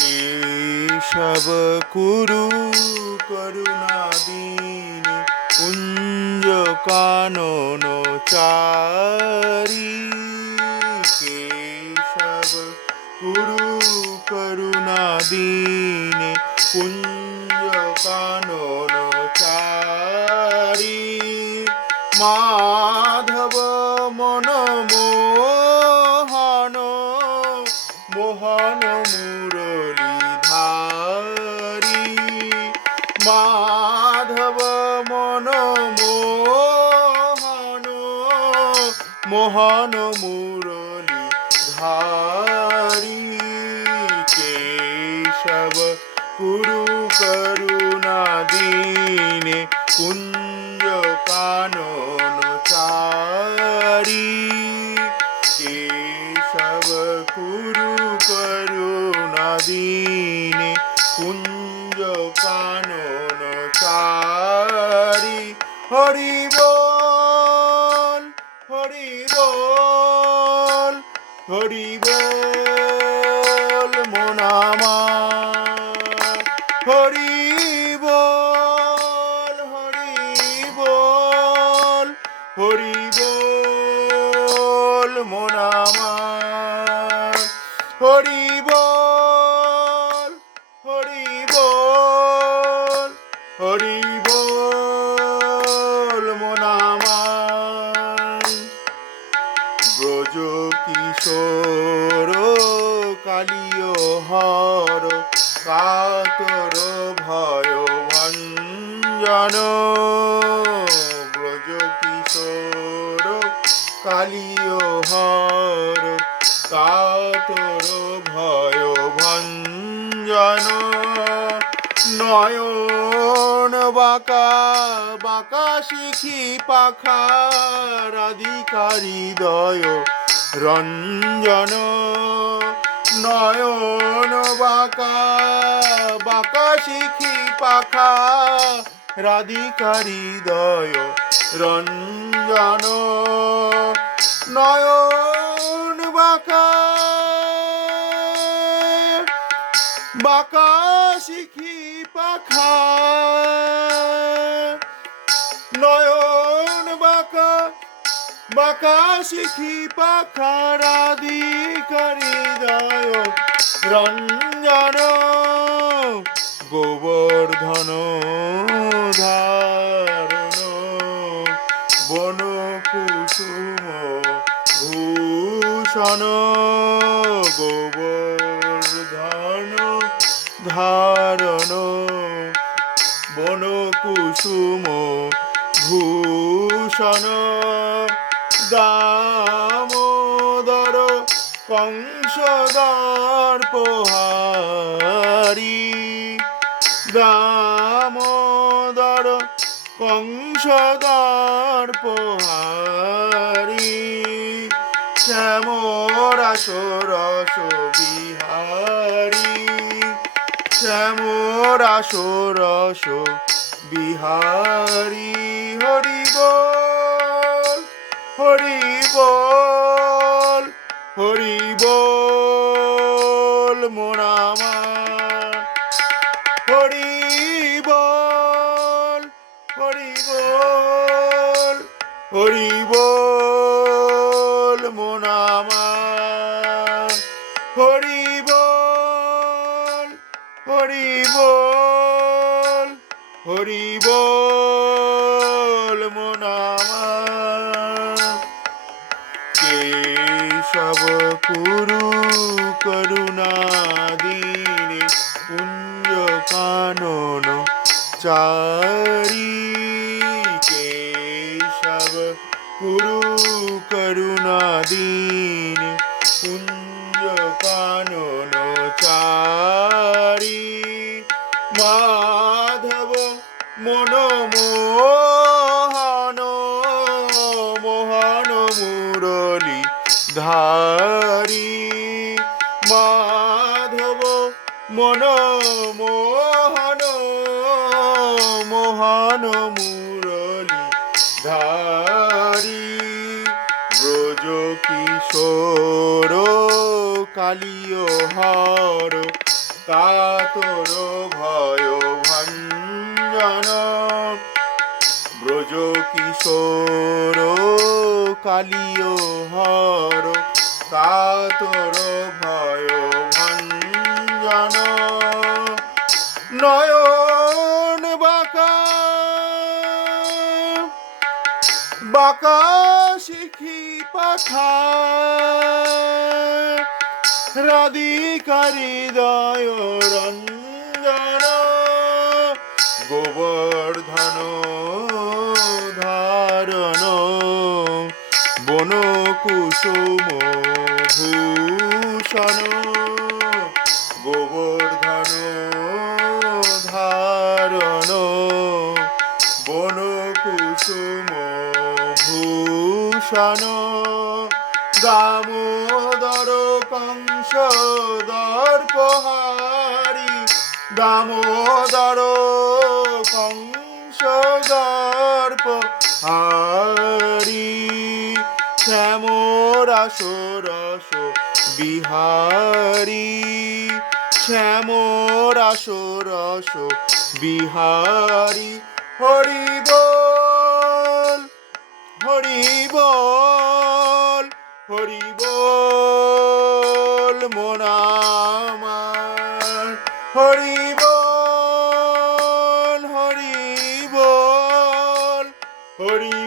কেশব কুরু করুণা দীন, কুঞ্জ কানন চারি? কেশব কুরু করুণা দীন, কুঞ্জ কানন চারি? মাধব মন মোহন মোহন মোহন মুরলী ধারি কেশব কুরু করুণা দীনে কুঞ্জ কানন চারি কেশব কুরু করুণা দীনে কুঞ্জ কানন চারি হরি হরি বল হরি বল হরি বল মোনামা হরি বল হরি বল হরি বল মোনামা ব্রজ কিশোর, কালিয় হর, কাতর ভঞ্জন ব্রজ কিশোর কালিয় হর, কাতর ভয় ভঞ্জন, নয়ন বাঁকা বাঁকা শিখি পাখা রাধিকারী দয় রঞ্জন, নয়ন বাঁকা বাঁকা শিখি পাখা রাধিকারী দয় রঞ্জন নয়ন বাঁকা। বাঁকা শিখি পাখা। নয়ন বাঁকা। বাঁকা শিখি পাখা রাধিকারী দয় রঞ্জন। গোবর্ধন ধারণ বন কুসুম ভূষণ গোবর্ধন ধারণ বন কুসুম ভূষণ দামোদর কংসদর পোহারি কংসদর পোহারি শ্যামরা সরস বিহারি শ্যামরা সরস বিহারি হরি বল কেশব কুরু করুণা দীনে কুঞ্জ কানন চারি কেশব কুরু করুণা দীন কুঞ্জ কানন চারি মাধব মনমোহন ধারি মাধব মনমোহন মোহন মোহন মুরলী ধারি ব্রজ কিশোর কালিয় হর কাতর ভয় ভঞ্জন ব্রজ কিশোর কালিয় হর কাতর ভয় ভঞ্জন। নয়ন বাঁকা বাঁকা শিখি পাখা, রাধিকারি দয় রঞ্জন। গোবর্ধন বন কুসুম ভূষণ গোবর্ধন ধারণ বন কুসুম ভূষণ দামোদর কংস দর্পহারি দামোদর কংস দর্প সরস বিহারি শ্যাম রাস রস বিহারি হরিবল হরিবল হরিবল মোনামার হরিবল হরিবল হরি